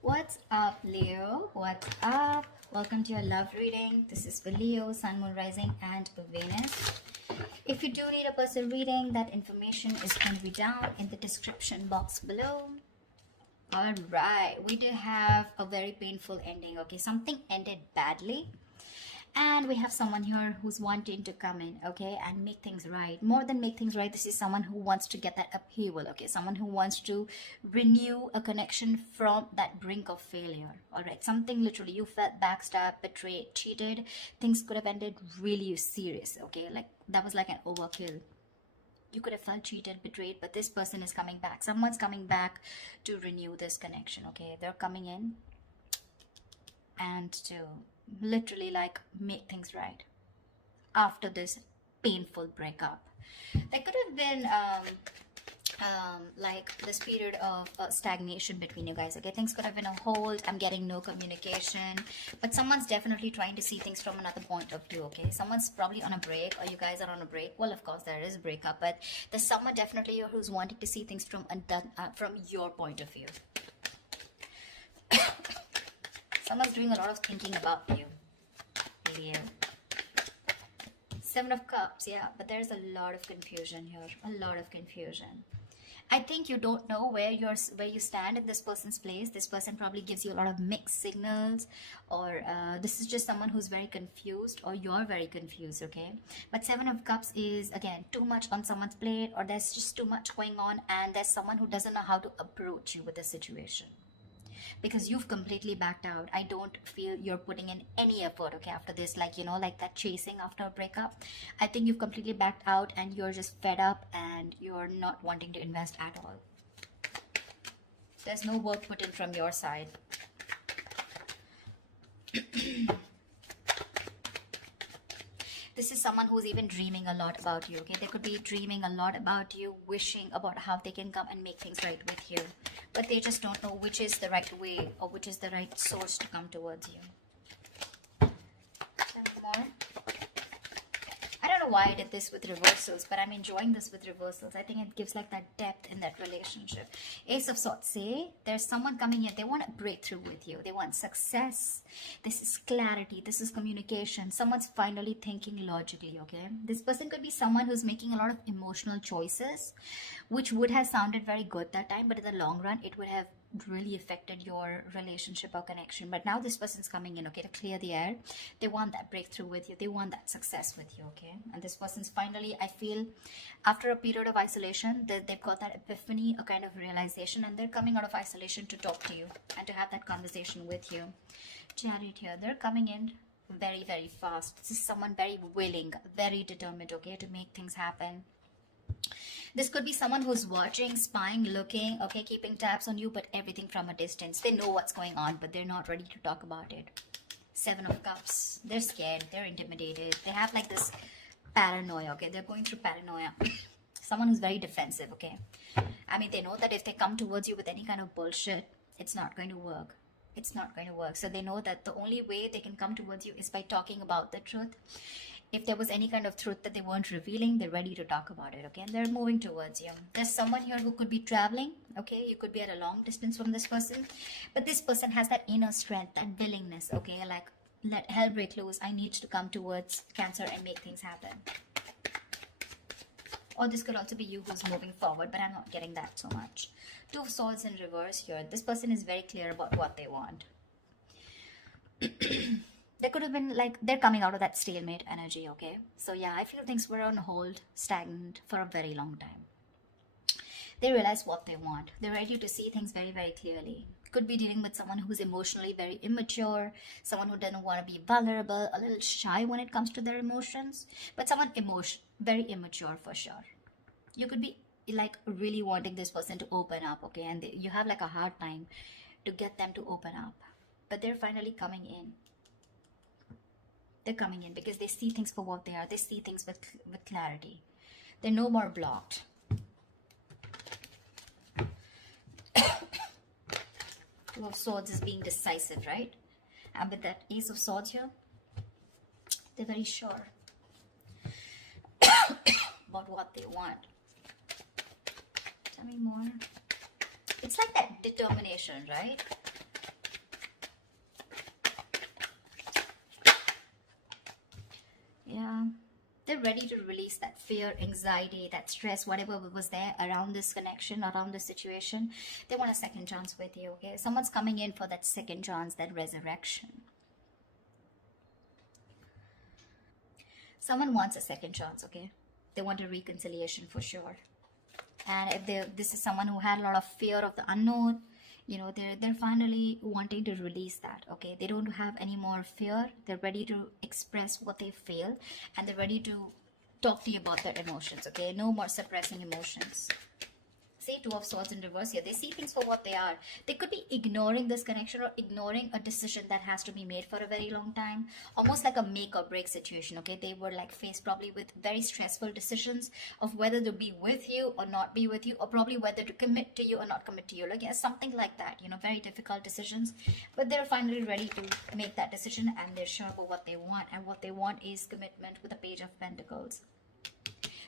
What's up, Leo? What's up? Welcome to your love reading. This is for Leo, Sun, Moon, Rising, and Venus. If you do need a personal reading, that information is going to be down in the description box below. All right, we do have a very painful ending. Okay, something ended badly. And we have someone here who's wanting to come in, okay, and make things right. More than make things right, this is someone who wants to get that upheaval, okay? Someone who wants to renew a connection from that brink of failure, all right? Something literally, you felt backstabbed, betrayed, cheated. Things could have ended really serious, okay? Like, that was like an overkill. You could have felt cheated, betrayed, but this person is coming back. Someone's coming back to renew this connection, okay? They're coming in and to literally like make things right after this painful breakup. There could have been like this period of stagnation between you guys, okay? Things could have been a hold. I'm getting no communication, but someone's definitely trying to see things from another point of view, okay? Someone's probably on a break, or you guys are on a break. Well, of course there is a breakup, but there's someone definitely here who's wanting to see things from your point of view. Someone's doing a lot of thinking about you, Leo. Seven of Cups, yeah, but there's a lot of confusion here. A lot of confusion. I think you don't know where you stand in this person's place. This person probably gives you a lot of mixed signals, or this is just someone who's very confused, or you're very confused, okay? But Seven of Cups is, again, too much on someone's plate, or there's just too much going on, and there's someone who doesn't know how to approach you with the situation. Because you've completely backed out. I don't feel you're putting in any effort, okay, after this, like, you know, like that chasing after a breakup. I think you've completely backed out and you're just fed up and you're not wanting to invest at all. There's no work put in from your side. This is someone who's even dreaming a lot about you, okay? They could be dreaming a lot about you, wishing about how they can come and make things right with you. But they just don't know which is the right way or which is the right source to come towards you. Come on. I don't know why I did this with reversals, but I'm enjoying this with reversals. I think it gives like that depth in that relationship. Ace of Swords, say there's someone coming here. They want a breakthrough with you. They want success. This is clarity. This is communication. Someone's finally thinking logically, okay? This person could be someone who's making a lot of emotional choices, which would have sounded very good that time, but in the long run, it would have really affected your relationship or connection. But now this person's coming in, okay, to clear the air. They want that breakthrough with you. They want that success with you, okay? And this person's finally, I feel, after a period of isolation, they've got that epiphany, a kind of realization, and they're coming out of isolation to talk to you and to have that conversation with you. Chariot here, they're coming in very, very fast. This is someone very willing, very determined, okay, to make things happen. This could be someone who's watching, spying, looking, okay, keeping tabs on you, but everything from a distance. They know what's going on, but they're not ready to talk about it. Seven of Cups. They're scared. They're intimidated. They have like this paranoia, okay? They're going through paranoia. Someone who's very defensive, okay? I mean, they know that if they come towards you with any kind of bullshit, it's not going to work. It's not going to work. So they know that the only way they can come towards you is by talking about the truth. If there was any kind of truth that they weren't revealing, they're ready to talk about it, okay? And they're moving towards you. There's someone here who could be traveling, okay? You could be at a long distance from this person. But this person has that inner strength, that willingness, okay? Like, let hell break loose. I need to come towards Cancer and make things happen. Or this could also be you who's moving forward, but I'm not getting that so much. Two of Swords in reverse here. This person is very clear about what they want. There could have been like, they're coming out of that stalemate energy, okay? So yeah, I feel things were on hold, stagnant for a very long time. They realize what they want. They're ready to see things very, very clearly. Could be dealing with someone who's emotionally very immature, someone who doesn't want to be vulnerable, a little shy when it comes to their emotions, but someone very immature for sure. You could be like really wanting this person to open up, okay? And you have like a hard time to get them to open up, but they're finally coming in. They're coming in because they see things for what they are. They see things with clarity. They're no more blocked. Two of Swords is being decisive, right? And with that Ace of Swords here, they're very sure about what they want. Tell me more. It's like that determination, right? They're ready to release that fear, anxiety, that stress, whatever was there around this connection, around this situation. They want a second chance with you, okay? Someone's coming in for that second chance, that resurrection. Someone wants a second chance, okay? They want a reconciliation for sure. And if this is someone who had a lot of fear of the unknown, you know, they're finally wanting to release that, okay? They don't have any more fear. They're ready to express what they feel, and they're ready to talk to you about their emotions, okay? No more suppressing emotions. See, Two of Swords in reverse here. They see things for what they are. They could be ignoring this connection or ignoring a decision that has to be made for a very long time. Almost like a make or break situation, okay? They were like faced probably with very stressful decisions of whether to be with you or not be with you, or probably whether to commit to you or not commit to you. Like, yeah, something like that, you know, very difficult decisions. But they're finally ready to make that decision, and they're sure about what they want. And what they want is commitment with the Page of Pentacles.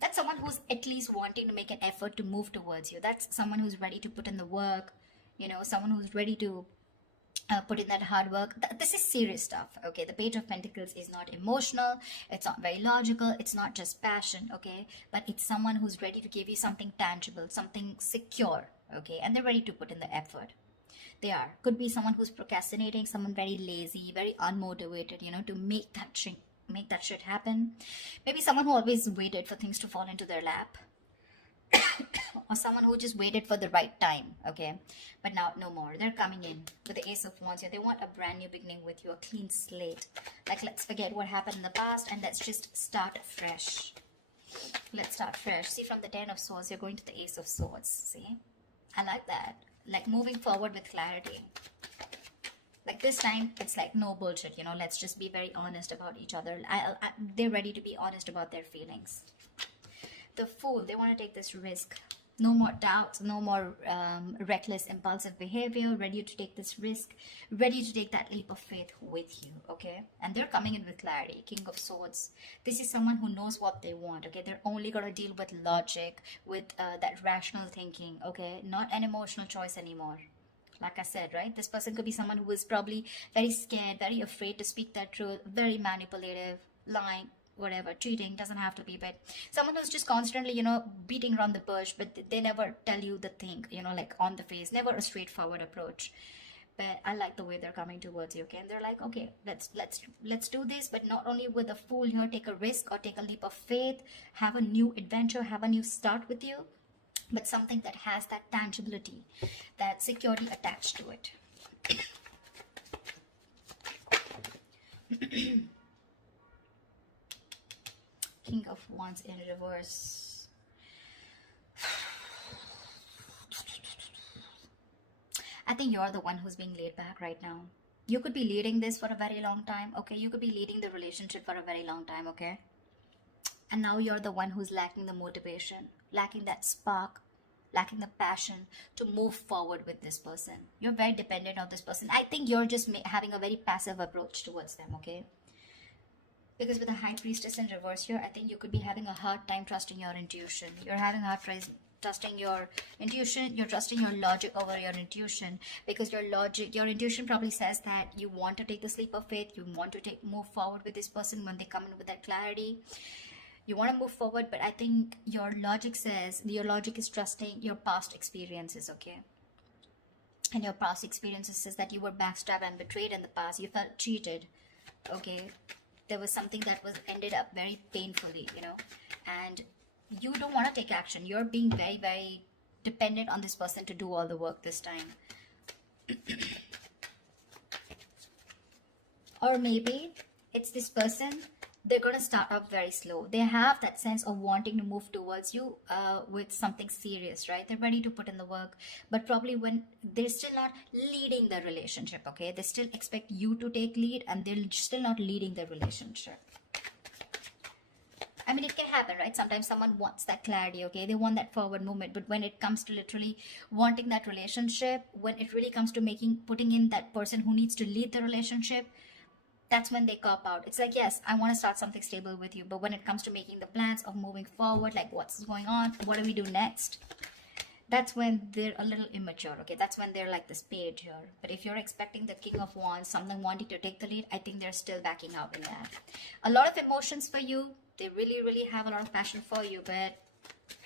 That's someone who's at least wanting to make an effort to move towards you. That's someone who's ready to put in the work, you know, someone who's ready to put in that hard work. This is serious stuff, okay? The Page of Pentacles is not emotional, it's not very logical, it's not just passion, okay? But it's someone who's ready to give you something tangible, something secure, okay? And they're ready to put in the effort. They are. Could be someone who's procrastinating, someone very lazy, very unmotivated, you know, to make that shit happen. Maybe someone who always waited for things to fall into their lap. Or someone who just waited for the right time, okay? But now, no more. They're coming in with the Ace of Wands here. They want a brand new beginning with you, a clean slate. Like, let's forget what happened in the past and let's just start fresh. Let's start fresh. See, from the Ten of Swords, you're going to the Ace of Swords. See? I like that. Like, moving forward with clarity. Like, this time, it's like no bullshit, you know, let's just be very honest about each other. They're ready to be honest about their feelings. The Fool, they want to take this risk. No more doubts, no more reckless, impulsive behavior. Ready to take this risk. Ready to take that leap of faith with you, okay? And they're coming in with clarity. King of Swords. This is someone who knows what they want, okay? They're only going to deal with logic, with that rational thinking, okay? Not an emotional choice anymore. Like I said, right? This person could be someone who is probably very scared, very afraid to speak that truth, very manipulative, lying, whatever, cheating, doesn't have to be, but someone who's just constantly, you know, beating around the bush, but they never tell you the thing, you know, like on the face, never a straightforward approach. But I like the way they're coming towards you, okay? And they're like, okay, let's do this, but not only with a Fool here, take a risk or take a leap of faith, have a new adventure, have a new start with you, but something that has that tangibility, that security attached to it. King of Wands in reverse. I think you're the one who's being laid back right now. You could be leading this for a very long time, okay? You could be leading the relationship for a very long time, okay? And now you're the one who's lacking the motivation, lacking that spark, lacking the passion to move forward with this person. You're very dependent on this person. I think you're just having a very passive approach towards them, okay? Because with the High Priestess in reverse here, I think you could be having a hard time trusting your intuition. You're having a hard time trusting your intuition. You're trusting your logic over your intuition, because your intuition probably says that you want to take this leap of faith. You want to move forward with this person when they come in with that clarity. You want to move forward, but I think your logic is trusting your past experiences, okay? And your past experiences says that you were backstabbed and betrayed in the past. You felt cheated, okay? There was something that was ended up very painfully, you know? And you don't want to take action. You're being very, very dependent on this person to do all the work this time. Or maybe it's this person, they're going to start off very slow. They have that sense of wanting to move towards you with something serious, right? They're ready to put in the work, but probably when they're still not leading the relationship, okay? They still expect you to take lead, and they're still not leading the relationship. I mean, it can happen, right? Sometimes someone wants that clarity, okay? They want that forward movement, but when it comes to literally wanting that relationship, when it really comes to putting in that person who needs to lead the relationship, that's when they cop out. It's like, yes, I want to start something stable with you, but when it comes to making the plans of moving forward, like what's going on, what do we do next? That's when they're a little immature, okay? That's when they're like this page here. But if you're expecting the King of Wands, someone wanting to take the lead, I think they're still backing out in that. A lot of emotions for you, They really, really have a lot of passion for you, but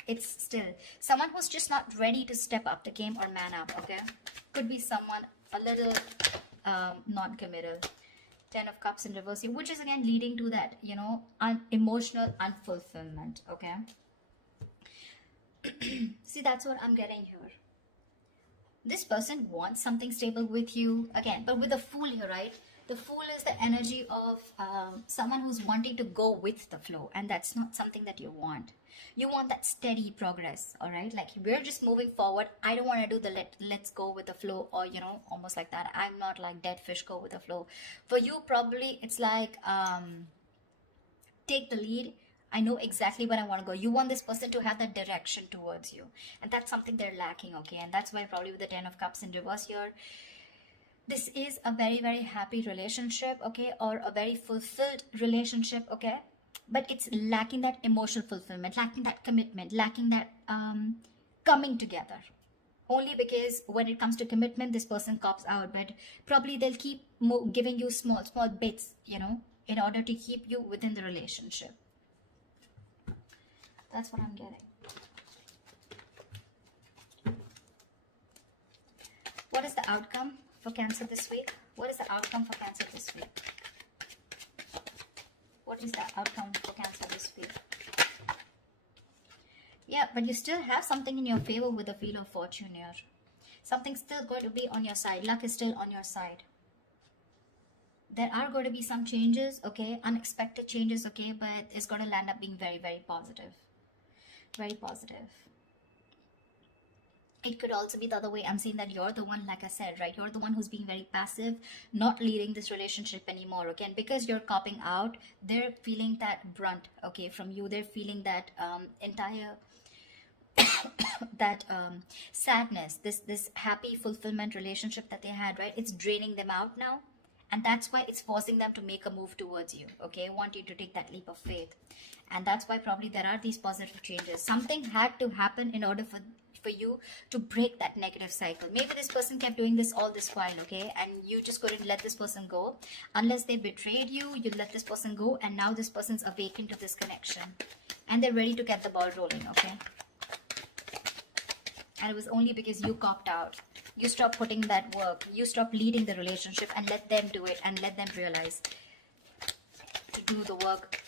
it's still someone who's just not ready to step up the game or man up, okay? Could be someone a little non-committal. 10 of Cups in reverse here, which is again leading to that, you know, emotional unfulfillment, okay? See, that's what I'm getting here. This person wants something stable with you again, but with the Fool here, right? The Fool is the energy of someone who's wanting to go with the flow, and that's not something that you want. You want that steady progress, all right? Like, we're just moving forward. I don't want to do the let's go with the flow, or, you know, almost like that. I'm not like dead fish, go with the flow. For you, probably it's like take the lead. I know exactly where I want to go. You want this person to have that direction towards you, and that's something they're lacking, okay? And that's why probably with the 10 of Cups in reverse here, this is a very, very happy relationship, okay, or a very fulfilled relationship, okay? But it's lacking that emotional fulfillment, lacking that commitment, lacking that coming together. Only because when it comes to commitment, this person cops out, but probably they'll keep giving you small bits, you know, in order to keep you within the relationship. That's what I'm getting. What is the outcome for Cancer this week? What is the outcome for Cancer this week? What is the outcome for Cancer this week? Yeah, but you still have something in your favor with the Wheel of Fortune here. Something's still going to be on your side. Luck is still on your side. There are going to be some changes, okay? Unexpected changes, okay? But it's going to land up being very, very positive. Very positive. It could also be the other way. I'm saying that you're the one, like I said, right? You're the one who's being very passive, not leading this relationship anymore, okay? And because you're copping out, they're feeling that brunt, okay, from you. They're feeling that entire that sadness, this happy fulfillment relationship that they had, right? It's draining them out now. And that's why it's forcing them to make a move towards you, okay? Want you to take that leap of faith. And that's why probably there are these positive changes. Something had to happen in order for you to break that negative cycle. Maybe this person kept doing this all this while, okay? And you just couldn't let this person go. Unless they betrayed you, you let this person go. And now this person's awakened to this connection. And they're ready to get the ball rolling, okay? And it was only because you copped out. You stopped putting that work. You stopped leading the relationship and let them do it and let them realize to do the work,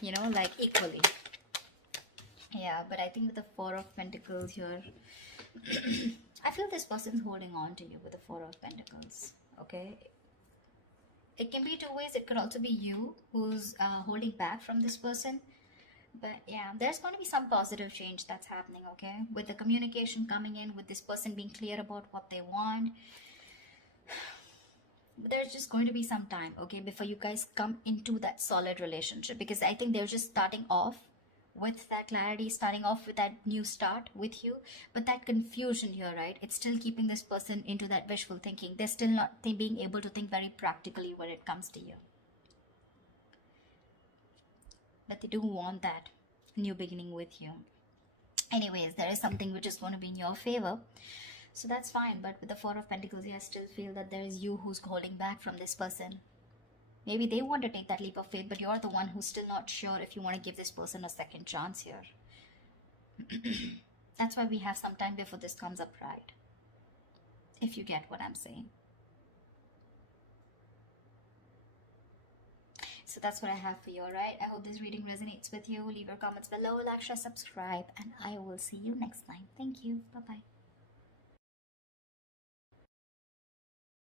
you know, like equally. Yeah, but I think with the Four of Pentacles here, I feel this person's holding on to you with the Four of Pentacles, okay? It can be two ways. It could also be you who's holding back from this person. But yeah, there's going to be some positive change that's happening, okay? With the communication coming in, with this person being clear about what they want. But there's just going to be some time, okay, before you guys come into that solid relationship. Because I think they're just starting off with that clarity, starting off with that new start with you. But that confusion here, right? It's still keeping this person into that wishful thinking. They're still not being able to think very practically when it comes to you. But they do want that new beginning with you. Anyways, there is something which is going to be in your favor. So that's fine. But with the Four of Pentacles, I still feel that there is you who's holding back from this person. Maybe they want to take that leap of faith, but you're the one who's still not sure if you want to give this person a second chance here. That's why we have some time before this comes up, right? If you get what I'm saying. So that's what I have for you, alright? I hope this reading resonates with you. Leave your comments below, like, share, subscribe, and I will see you next time. Thank you. Bye-bye.